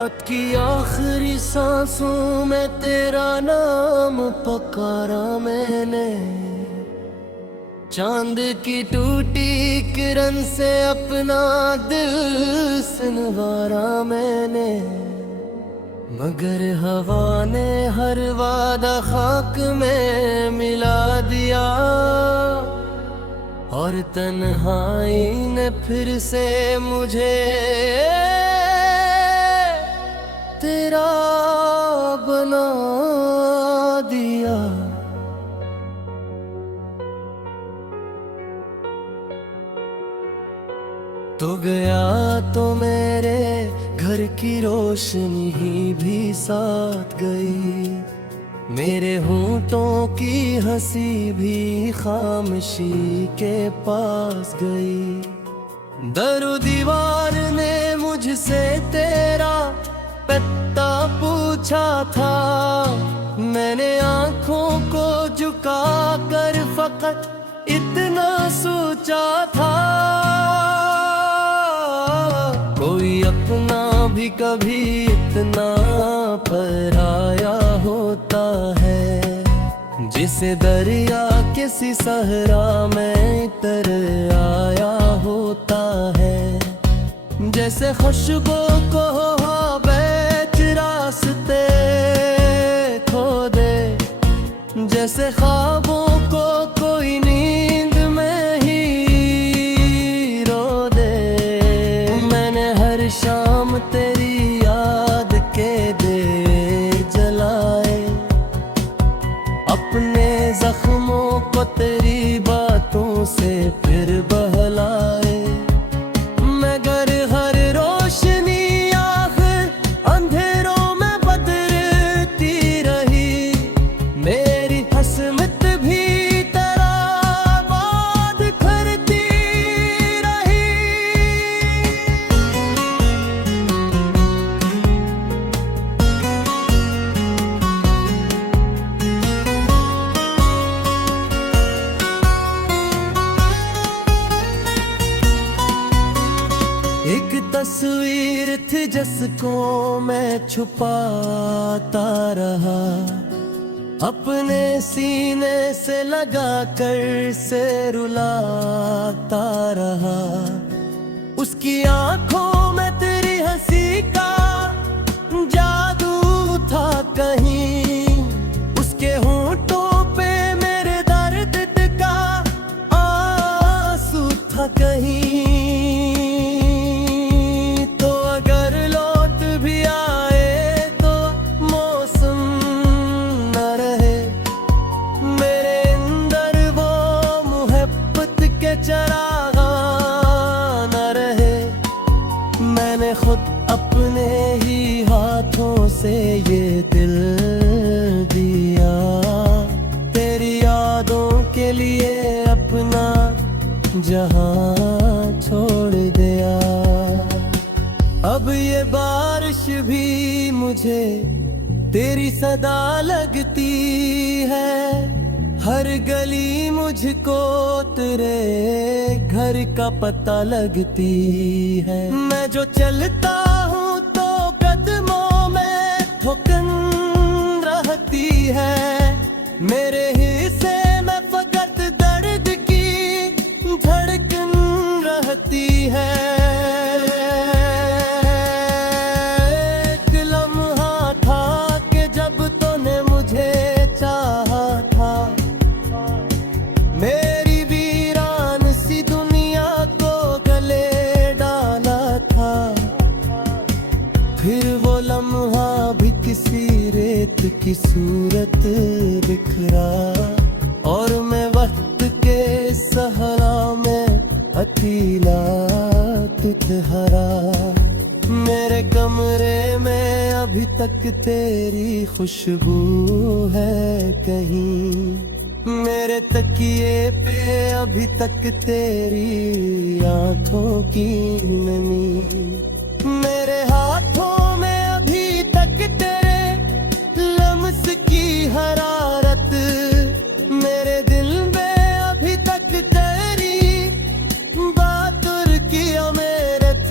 रात की आखिरी सांसों में तेरा नाम पुकारा मैंने। चांद की टूटी किरण से अपना दिल सुनवारा मैंने। मगर हवा ने हर वादा खाक में मिला दिया, और तन्हाई ने फिर से मुझे तेरा बना दिया। तो गया तो मेरे घर की रोशनी भी साथ गई, मेरे होंठों की हंसी भी खामोशी के पास गई। दरो दीवार ने मुझसे तेरा पता पूछा था, मैंने आंखों को झुका कर फकत इतना सोचा था। कोई अपना भी कभी इतना पराया होता है, जिसे दरिया किसी सहरा में तर आया होता है। जैसे खुशबू को हवा बेच रास्ते खो दे, जैसे ख्वाबों को कोई नींद में ही रो दे। मैंने हर शाम तेरी याद के दे जलाए, अपने जख्मों को तेरी बातों से फिर बहलाए। मगर हर रोशनी आखिर अंधेरों में बदलती रही, मेरी हसमत भी तेरा बात करती रही। एक तस्वीर थी जिसको मैं छुपाता रहा, अपने सीने से लगा कर से रुलाता रहा। उसकी आंखों में तेरी हंसी का जादू था कहीं, उसके होंठों पे मेरे दर्द का आंसू था कहीं। मैंने खुद अपने ही हाथों से ये दिल दिया, तेरी यादों के लिए अपना जहां छोड़ दिया। अब ये बारिश भी मुझे तेरी सदा लगती है, हर गली मुझको तेरे घर का पता लगती है। मैं जो चलता हूँ तो कदमों में ठुकन रहती है, मेरे हिस्से में फकत दर्द की धड़कन रहती है। एक लम्हा था कि जब तूने मुझे चाहा था, मेरी वीरान सी दुनिया को गले डाला था। फिर वो लम्हा भी किसी रेत की सूरत बिखरा, और मैं वक्त के सहरा में अकेला तुझहरा। मेरे कमरे में अभी तक तेरी खुशबू है कहीं, मेरे तकिए पे अभी तक तेरी आंखों की नमी। मेरे हाथों में अभी तक तेरे लम्स की हरारत, मेरे दिल में अभी तक तेरी बातुर की अमेरत।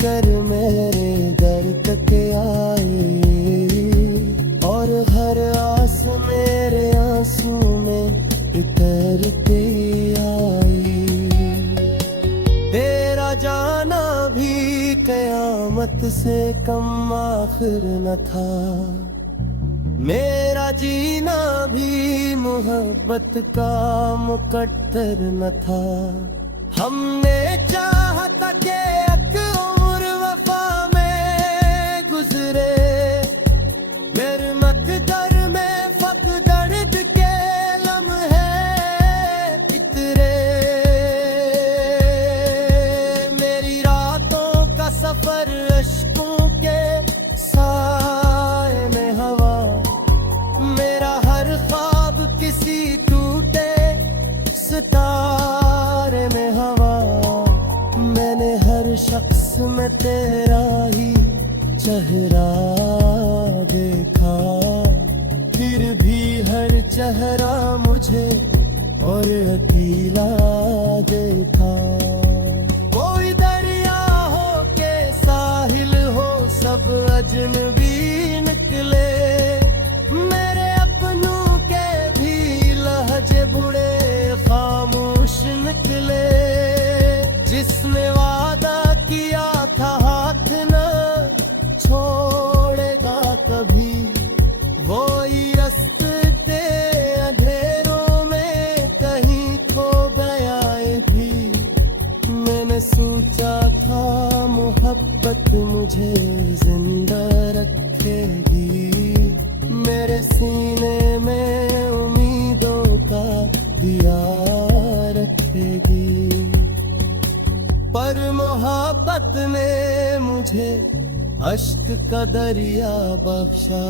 कर मेरे दर तक आए, और हर आस मेरे आंसू में उतरते आई। तेरा जाना भी कयामत से कम आखिर न था, मेरा जीना भी मोहब्बत का मुकद्दर न था। हमने चाहा था कि एक उम्र वफा में गुजरे, मेरे मकदर में फक दर्द के लम्हे इतरे। मेरी रातों का सफर अश्कों के साए में हवा, मेरा हर ख्वाब किसी टूटे सितारे में हवा। मैंने हर शख्स में तेरा ही चेहरा देखा, फिर भी हर चेहरा मुझे और अकेला देखा। कोई दरिया हो के साहिल हो, सब अजनबी निकले, मेरे अपनों के भी लहजे बुरे खामोश निकले। जिसने वादा किया था हाथ न छोड़ेगा कभी, वो ही रास्ते अंधेरों में कहीं खो गया भी। मैंने सोचा था मोहब्बत मुझे जिंदा रखेगी, मेरे सीने में उम्मीदों का दिया रखेगी। पर मोहब्बत ने मुझे अश्क का दरिया बख्शा,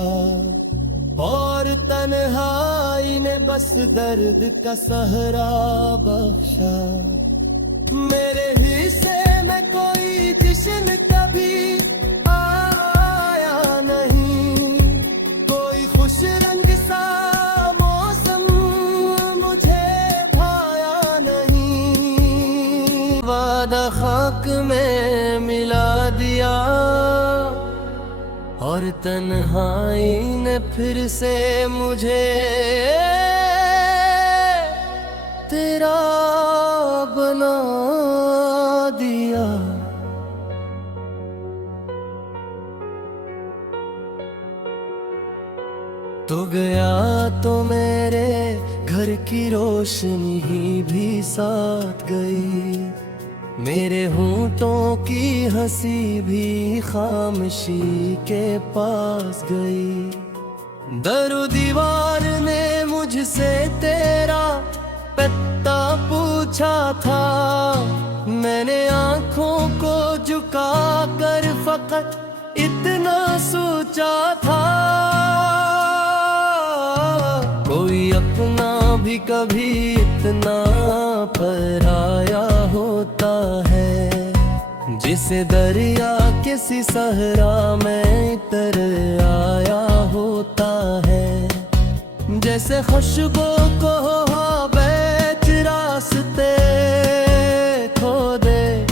और तन्हाई ने बस दर्द का सहरा बख्शा। मेरे हिस्से में कोई जश्न कभी आया नहीं, कोई खुश रंग सा मौसम मुझे भाया नहीं। वादा खाक में मिला दिया, और तन्हाई ने फिर से मुझे तेरा बना दिया। तो गया तो मेरे घर की रोशनी भी साथ गई, मेरे होंठों की हंसी भी खामोशी के पास गई। दरो दीवार ने मुझसे तेरा पता पूछा था, मैंने आंखों को झुका कर फकत इतना सोचा था। कोई अपना भी कभी इतना पराया होता है, जिसे दरिया किसी सहरा में तर आया होता है। जैसे खुशबू को हवा बेच रास्ते खो दे,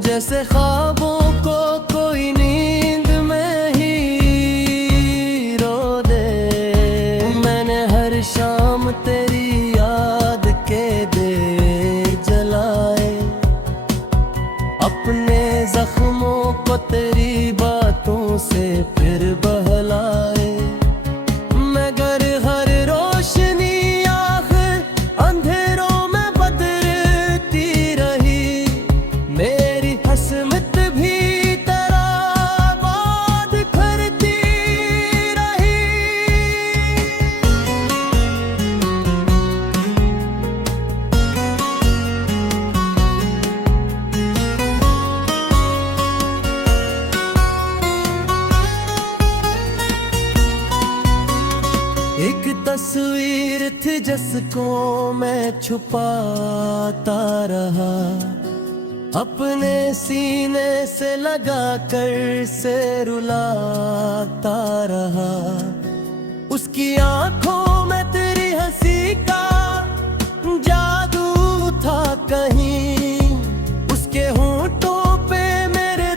जैसे ख्वाबों को कोई नींद में ही रो दे। मैंने हर शाम तेरी याद के दे जलाए, अपने जख्मों को तेरी बातों से फिर बहलाए। मगर हर रोशनी आखिर अंधेरों में बदलती रही, मेरी हसमत भी तेरा बाद करती रही। एक तस्वीर थी जिसको मैं छुपाता रहा, अपने सीने से लगा कर से रुलाता रहा। उसकी आंखों में तेरी हंसी का जादू था कहीं, उसके होंठों पे मेरे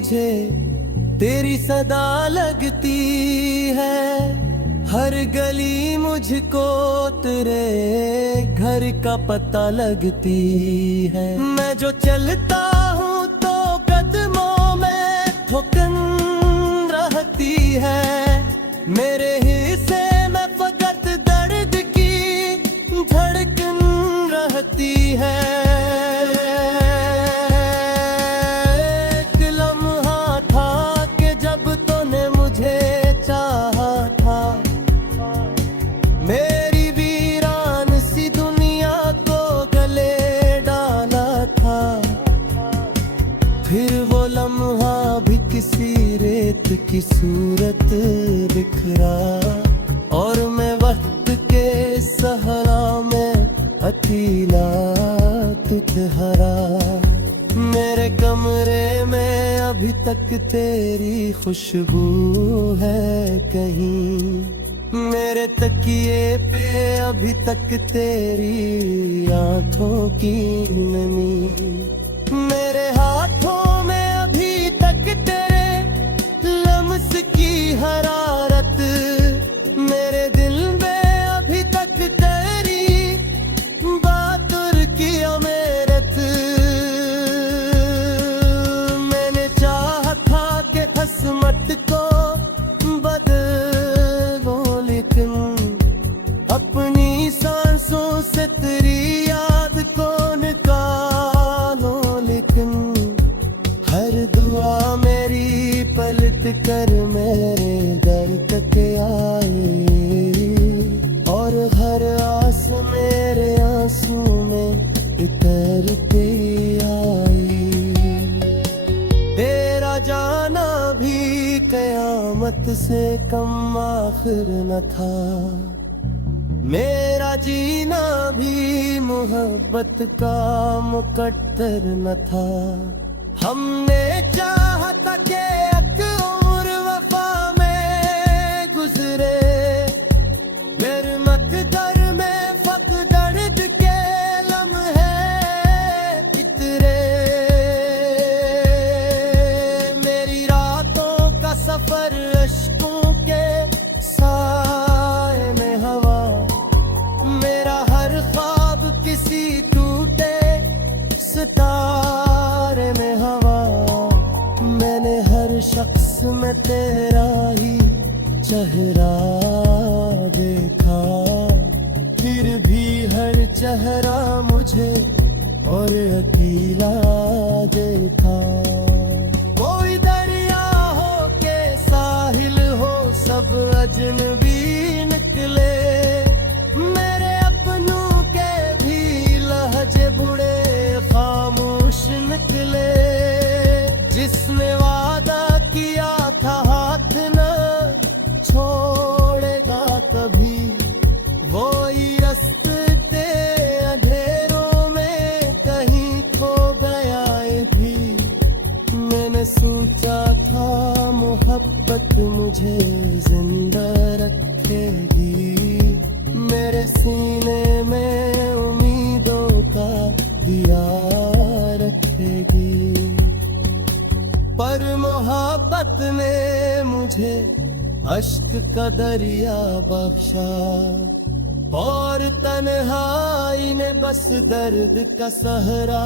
मुझे तेरी सदा लगती है। हर गली मुझको तेरे घर का पता लगती है। मैं जो चलता हूँ तो कदमों में ठोकर रहती है। मेरे हिस्से में फकत दर्द की धड़कन रहती है। एक लम्हा था कि जब तूने मुझे चाहा था, मेरी वीरान सी दुनिया को गले डाला था। फिर वो लम्हा भी किसी रेत की सूरत बिखरा, और मैं वक्त के सहरा में अकेला तुझहरा। मेरे कमरे में अभी तक तेरी खुशबू है कहीं, मेरे तकिए पे अभी तक तेरी आंखों की नमी। मेरे हाथों में अभी तक तेरे लम्स की हरारत, मेरे दिल में अभी तक तेरी बातुर की अमेरत। मैंने चाहा था कि किस्मत को बदलो, लेकिन अपनी सांसों से तेरी याद को निकालो। लेकिन हर दुआ मेरी पलट कर मेरे दर तक आए, और हर आस मेरे आंसू में उतरते आए। तेरा जाना भी कयामत से कम आखिर न था, मेरा जीना भी मोहब्बत का मुकद्दर न था। हमने चाहा था कि एक उम्र वफा में गुजरे, मेरे मकदर में फक दर्द के लम्हे इतरे। मेरी रातों का सफर अश्कों के साए में हवा, मेरा हर ख्वाब किसी टूटे सितारे में हवा। मैंने हर शख्स में तेरा ही चेहरा देखा, फिर भी हर चेहरा मुझे और अकेला देखा। कोई दरिया हो के साहिल हो, सब अजनबी निकले। मेरे अपनों के भी लहजे बुढ़े खामोश निकले। जिसने वादा किया था हाथ न छोड़ेगा कभी, वो ही रास्ते अंधेरों में कहीं खो गया है भी। मैंने सोचा था मोहब्बत मुझे जिंदा रखेगी, मेरे सीने में उम्मीदों का दिया रखेगी। पर मोहब्बत ने मुझे अश्क का दरिया बख्शा, और तन्हाई ने बस दर्द का सहरा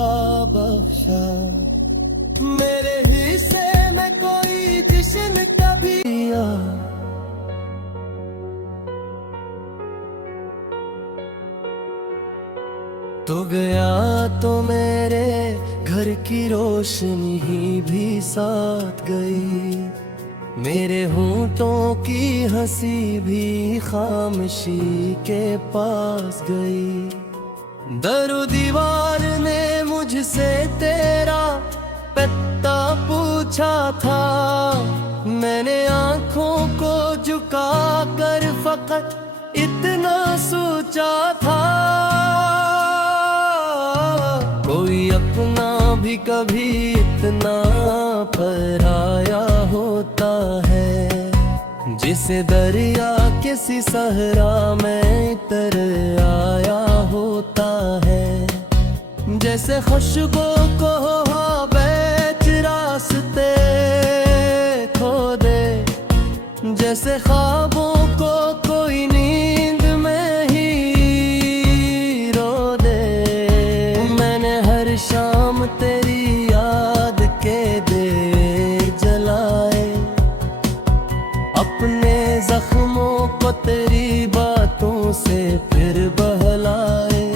बख्शा। मेरे हिस्से में कोई जश्न कभी आ, तो गया तो मेरे घर की रोशनी ही भी साथ गई। मेरे होंठों की हंसी भी खामोशी के पास गई। दरो दीवार ने मुझसे तेरा पता पूछा था, मैंने आंखों को झुका कर फकत इतना सोचा था। कोई अपना भी कभी इतना पराया होता है, जिसे दरिया किसी सहरा में तर आया होता है। जैसे खुशबू को हवा बेच रास्ते जैसे ख्वाबों को कोई नींद में ही रो दे। मैंने हर शाम तेरी याद के दे जलाए, अपने जख्मों को तेरी बातों से फिर बहलाए।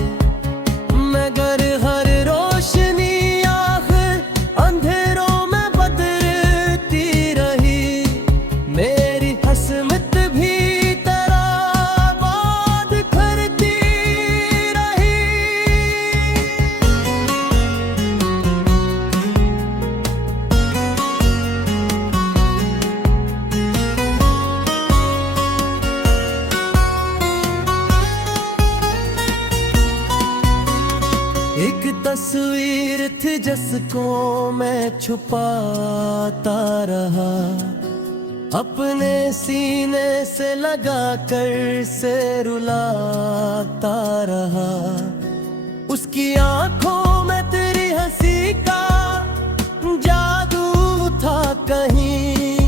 मगर हर रोशनी आखिर अंधेरों में बदलती रही, मेरी हसमत भी तेरा बात करती रही। एक तस्वीर थी जिसको मैं छुपाता रहा, अपने सीने से लगा कर से रुलाता रहा। उसकी आंखों में तेरी हंसी का जादू था कहीं,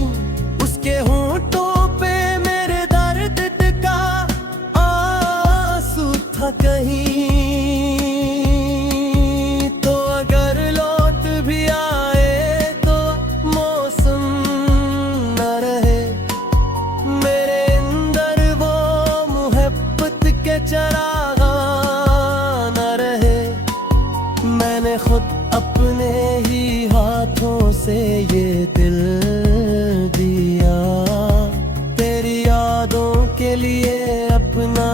उसके होंठों पे मेरे दर्द का आंसू था कहीं। मैंने खुद अपने ही हाथों से ये दिल दिया, तेरी यादों के लिए अपना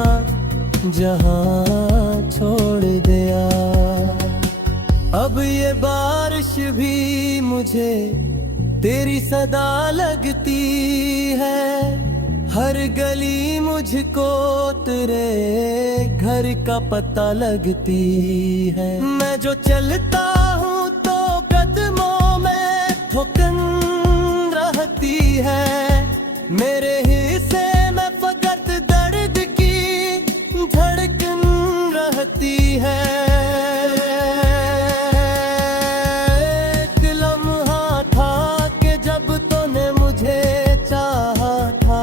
जहां छोड़ दिया। अब ये बारिश भी मुझे तेरी सदा लगती है, हर गली मुझको तेरे घर का पता लगती है। मैं जो चलता हूँ तो कदमों में ठोकर रहती है, मेरे हिस्से में फकत दर्द की धड़कन रहती है। एक लम्हा था कि जब तूने मुझे चाहा था,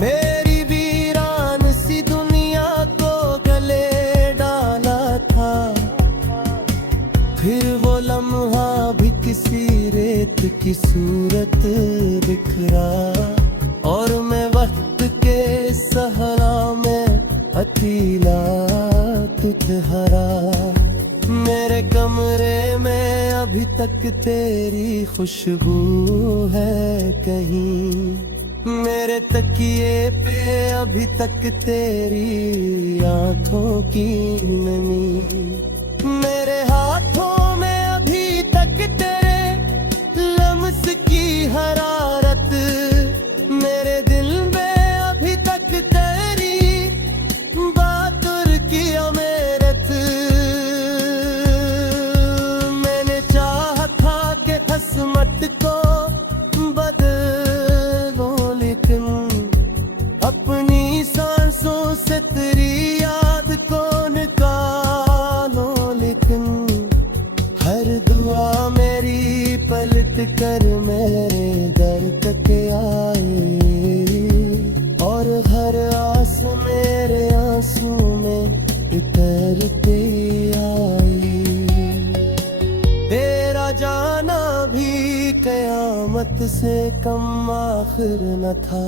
मेरी वीरान सी दुनिया को गले डाला था। फिर वो लम्हा भी किसी रेत की सूरत बिखरा, और मैं वक्त के सहरा में अकेला तुझहरा। मेरे कमरे में अभी तक तेरी खुशबू है कहीं, मेरे तकिए पे अभी तक तेरी आंखों की नमी। मेरे हाथों में अभी तक तेरे लम्स की हरारत, मेरे दिल में अभी तक तेरी बातुर की अमेरत। मैंने चाहा था कि किस्मत को अपनी सांसों से तेरी याद को निकालो, लेकिन हर दुआ मेरी पलट कर मेरे दर तक आए, और हर आस मेरे आंसू में उतरते आई। तेरा जाना भी कयामत से कम आखिर न था,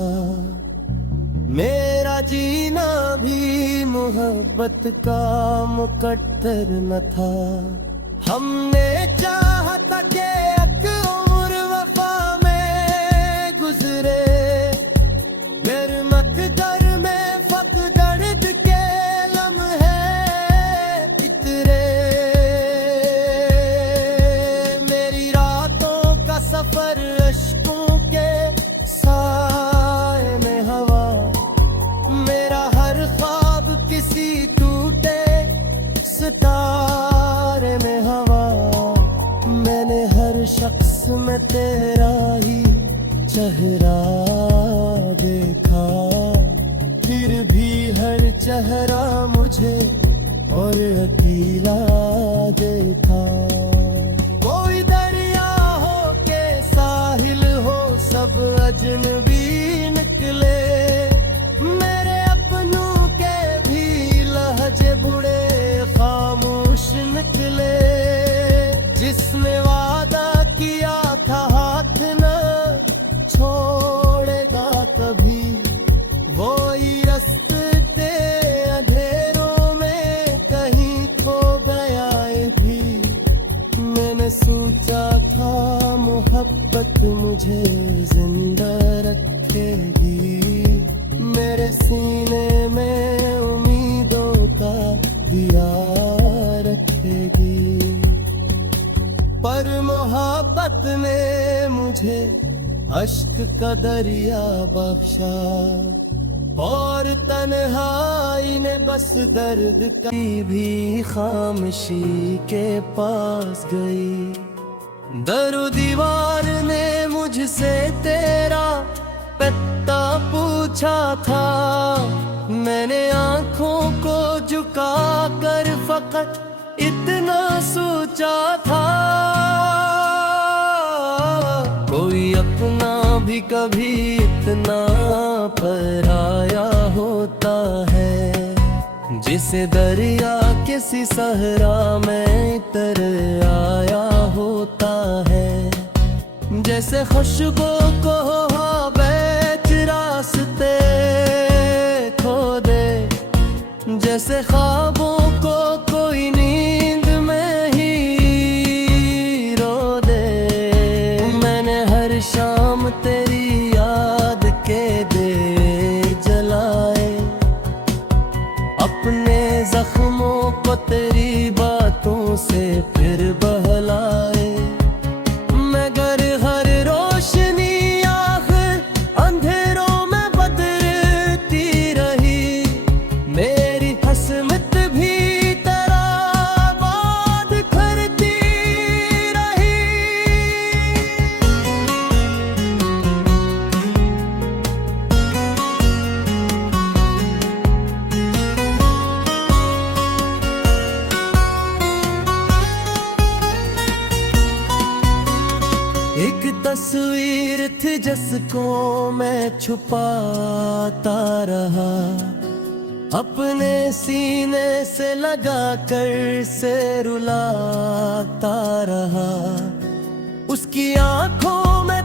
मेरा जीना भी मोहब्बत का मुकद्दर न था। हमने चाहा था कि एक उम्र वफा में गुजरे, मेरे मकदर में फकदर्द के लम्हे इतरे। मेरी रातों का सफर अश्कों के साए में हवा, मेरा हर ख्वाब किसी टूटे सितारे में हवा। मैंने हर शख्स में तेरा ही चेहरा देखा, फिर भी हर चेहरा मुझे और अकेला देखा। कोई दरिया हो के साहिल हो, सब अजनबी निकले। मेरे अपनों के भी लहजे बुरे खामोश निकले। जिसने वादा किया था हाथ न छोड़ेगा कभी, वो ही रास्ते अंधेरों में कहीं खो गया है भी। मैंने सोचा था मोहब्बत मुझे जिंदा रखेगी, मेरे सीने में उम्मीदों का दिया रखेगी। पर मोहब्बत ने मुझे अश्क का दरिया बख्शा, और तन्हाई ने बस दर्द की भी खामोशी के पास गई। दरो दीवार ने मुझसे तेरा पता पूछा था, मैंने आंखों को झुका कर फकत इतना सोचा था। कोई अपना भी कभी इतना पराया होता है, जिसे दरिया किसी सहरा में तर आया होता है। जैसे खुशबू को हवा बेच रास्ते खो दे, जैसे ख्वाबों को कोई नींद में ही रो दे। मैंने हर शाम तेरी याद के दे जलाए, अपने जख्मों को तेरी बातों से फिर बहलाए। मगर हर रोशनी आखिर अंधेरों में बदलती रही, मेरी हसमत भी तेरा बात करती रही। एक तस्वीर थी जिसको मैं छुपाता रहा, अपने सीने से लगा कर से रुलाता रहा। उसकी आंखों में